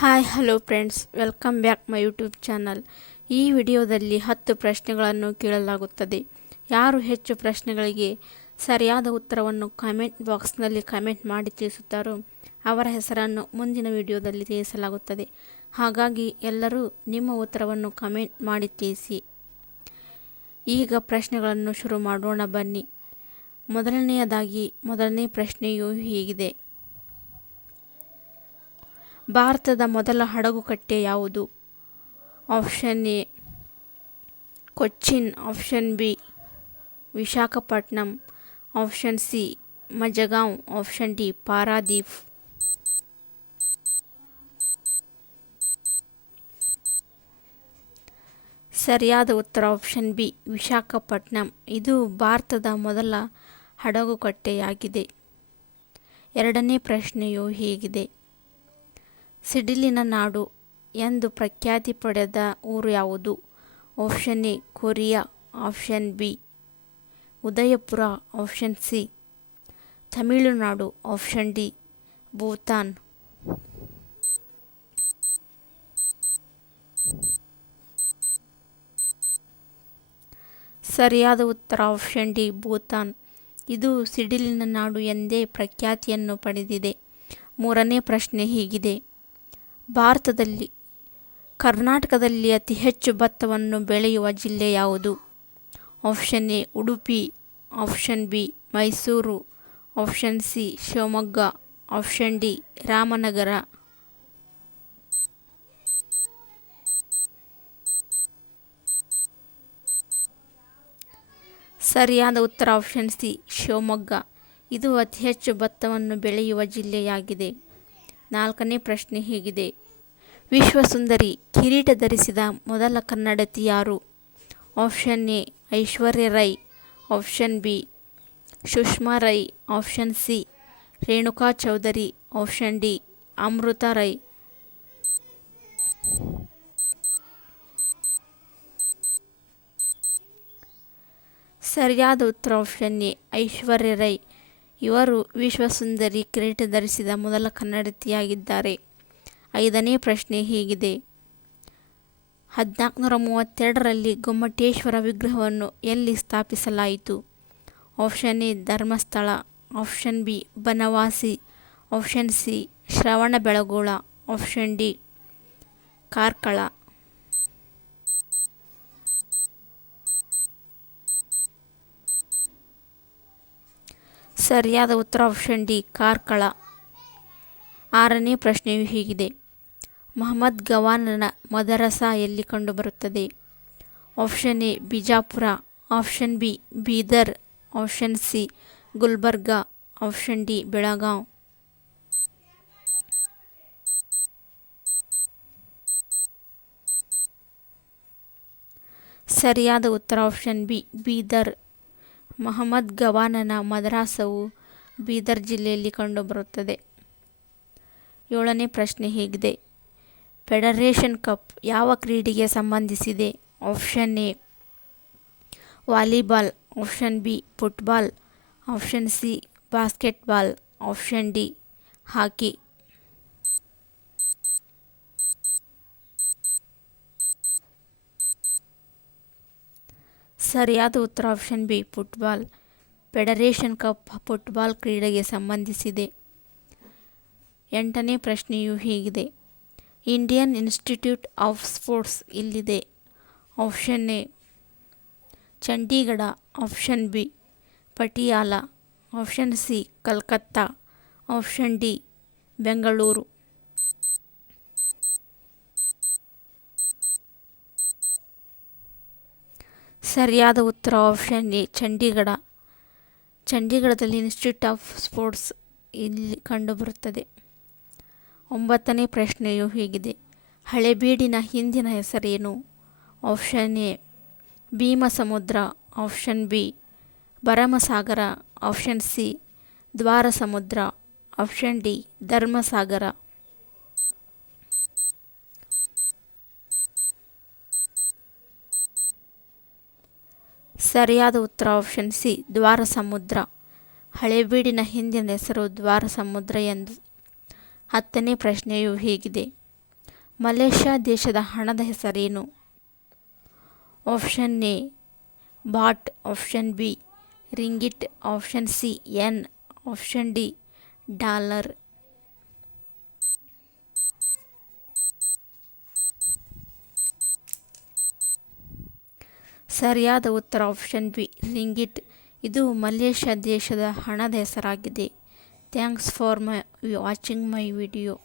Hi hello friends, welcome back my YouTube channel. ಈ ವಿಡಿಯೋದಲ್ಲಿ 10 ಪ್ರಶ್ನೆಗಳನ್ನು ಕೇಳಲಾಗುತ್ತದೆ. ಯಾರು ಹೆಚ್ಚು ಪ್ರಶ್ನೆಗಳಿಗೆ ಸರಿಯಾದ ಉತ್ತರವನ್ನು ಕಾಮೆಂಟ್ ಬಾಕ್ಸ್ನಲ್ಲಿ ಕಮೆಂಟ್ ಮಾಡಿ ತಿಳಿಸುತ್ತಾರೋ ಅವರ ಹೆಸರನ್ನು ಮುಂದಿನ ವಿಡಿಯೋದಲ್ಲಿ ತಿಳಿಸಲಾಗುತ್ತದೆ. ಹಾಗಾಗಿ ಎಲ್ಲರೂ ನಿಮ್ಮ ಉತ್ತರವನ್ನು ಕಮೆಂಟ್ ಮಾಡಿ ತಿಳಿಸಿ. ಈಗ ಪ್ರಶ್ನೆಗಳನ್ನು ಶುರು ಮಾಡೋಣ ಬನ್ನಿ. ಮೊದಲನೇ ಪ್ರಶ್ನೆಯು ಹೀಗಿದೆ. ಭಾರತದ ಮೊದಲ ಹಡಗುಕಟ್ಟೆ ಯಾವುದು? Option A Cochin, option B Visakhapatnam, option C Mazagaon, option D Paradip. ಸರಿಯಾದ ಉತ್ತರ ಆಪ್ಷನ್ ಬಿ ವಿಶಾಖಪಟ್ಟಣಂ. ಇದು ಭಾರತದ ಮೊದಲ ಹಡಗುಕಟ್ಟೆಯಾಗಿದೆ. ಎರಡನೇ ಪ್ರಶ್ನೆಯು ಹೀಗಿದೆ. ಸಿಡಿಲಿನ ನಾಡು ಎಂದು ಪ್ರಖ್ಯಾತಿ ಪಡೆದ ಊರು ಯಾವುದು? Option A Korea, option B Udaipur, option C Tamil Nadu, option D Bhutan. ಸರಿಯಾದ ಉತ್ತರ ಆಪ್ಷನ್ ಡಿ ಭೂತಾನ್. ಇದು ಸಿಡಿಲಿನ ನಾಡು ಎಂದೇ ಪ್ರಖ್ಯಾತಿಯನ್ನು ಪಡೆದಿದೆ. ಮೂರನೇ ಪ್ರಶ್ನೆ ಹೀಗಿದೆ. ಕರ್ನಾಟಕದಲ್ಲಿ ಅತಿ ಹೆಚ್ಚು ಭತ್ತವನ್ನು ಬೆಳೆಯುವ ಜಿಲ್ಲೆ ಯಾವುದು? Option A Udupi, option B Mysuru, option C Shivamogga, option D Ramanagara. ಸರಿಯಾದ ಉತ್ತರ ಆಪ್ಷನ್ ಸಿ ಶಿವಮೊಗ್ಗ. ಇದು ಅತಿ ಹೆಚ್ಚು ಭತ್ತವನ್ನು ಬೆಳೆಯುವ ಜಿಲ್ಲೆಯಾಗಿದೆ. ನಾಲ್ಕನೇ ಪ್ರಶ್ನೆ ಹೀಗಿದೆ. ವಿಶ್ವಸುಂದರಿ ಕಿರೀಟ ಧರಿಸಿದ ಮೊದಲ ಕನ್ನಡತಿ ಯಾರು? Option A Aishwarya Rai, option B Sushma Rai, option C Renuka Chowdhury, option D Amrita Rai. ಸರಿಯಾದ ಉತ್ತರ ಆಪ್ಷನ್ ಎ ಐಶ್ವರ್ಯ ರೈ. ಇವರು ವಿಶ್ವಸುಂದರಿ ಕಿರೀಟ ಧರಿಸಿದ ಮೊದಲ ಕನ್ನಡತಿಯಾಗಿದ್ದಾರೆ. ಐದನೇ ಪ್ರಶ್ನೆ ಹೀಗಿದೆ. 1432ರಲ್ಲಿ ಗೊಮ್ಮಟೇಶ್ವರ ವಿಗ್ರಹವನ್ನು ಎಲ್ಲಿ ಸ್ಥಾಪಿಸಲಾಯಿತು? Option A Dharmasthala, option B Banavasi, option C Shravanabelagola, option D Karkala. ಸರಿಯಾದ ಉತ್ತರ ಆಪ್ಷನ್ ಡಿ ಕಾರ್ಕಳ. ಆರನೇ ಪ್ರಶ್ನೆಯು ಹೀಗಿದೆ. ಮಹಮ್ಮದ್ ಗವಾನನ ಮದರಸಾ ಎಲ್ಲಿ ಕಂಡುಬರುತ್ತದೆ? Option A Bijapur, option B Bidar, option C Gulbarga, option D Belgaum. ಸರಿಯಾದ ಉತ್ತರ ಆಪ್ಷನ್ ಬಿ ಬೀದರ್. ಮಹಮ್ಮದ್ ಗವಾನನ ಮದರಸಾವು ಬೀದರ್ ಜಿಲ್ಲೆಯಲ್ಲಿ ಕಂಡುಬರುತ್ತದೆ. ಏಳನೇ ಪ್ರಶ್ನೆ ಹೀಗಿದೆ. ಫೆಡರೇಷನ್ ಕಪ್ ಯಾವ ಕ್ರೀಡೆಗೆ ಸಂಬಂಧಿಸಿದೆ? Option A volleyball, option B football, option C basketball, option D hockey. ಸರಿಯಾದ ಉತ್ತರ option B football. Federation cup football ಕ್ರೀಡೆಗೆ ಸಂಬಂಧಿಸಿದೆ. ಎಂಟನೇ ಪ್ರಶ್ನೆಯು ಹೀಗಿದೆ. ಇಂಡಿಯನ್ ಇನ್ಸ್ಟಿಟ್ಯೂಟ್ ಆಫ್ ಸ್ಪೋರ್ಟ್ಸ್ ಇಲ್ಲಿದೆ? Option A Chandigarh, option B Patiala, option C Calcutta, option D Bengaluru. ಸರಿಯಾದ ಉತ್ತರ ಆಪ್ಷನ್ ಎ ಚಂಡೀಗಢ. ಚಂಡೀಗಢದಲ್ಲಿ ಇನ್ಸ್ಟಿಟ್ಯೂಟ್ ಆಫ್ ಸ್ಪೋರ್ಟ್ಸ್ ಇಲ್ಲಿ ಕಂಡುಬರುತ್ತದೆ. ಒಂಬತ್ತನೇ ಪ್ರಶ್ನೆಯು ಹೀಗಿದೆ. ಹಳೆಬೀಡಿನ ಹಿಂದಿನ ಹೆಸರೇನು? Option A Bhimasamudra, option B Bharamasagara, option C Dwarasamudra, option D Dharmasagara. ಸರಿಯಾದ ಉತ್ತರ ಆಪ್ಷನ್ ಸಿ ದ್ವಾರಸಮುದ್ರ. ಹಳೆಬೀಡಿನ ಹಿಂದಿನ ಹೆಸರು ದ್ವಾರಸಮುದ್ರ ಎಂದು. 10ನೇ ಪ್ರಶ್ನೆಯು ಹೀಗಿದೆ. ಮಲೇಷ್ಯಾ ದೇಶದ ಹಣದ ಹೆಸರೇನು? Option A baht, option B ringgit, option C yen, option D dollar. ಸರಿಯಾದ ಉತ್ತರ ಆಪ್ಷನ್ ಬಿ ರಿಂಗಿಟ್. ಇದು ಮಲೇಷ್ಯಾ ದೇಶದ ಹಣದ ಹೆಸರಾಗಿದೆ. Thanks for watching my video.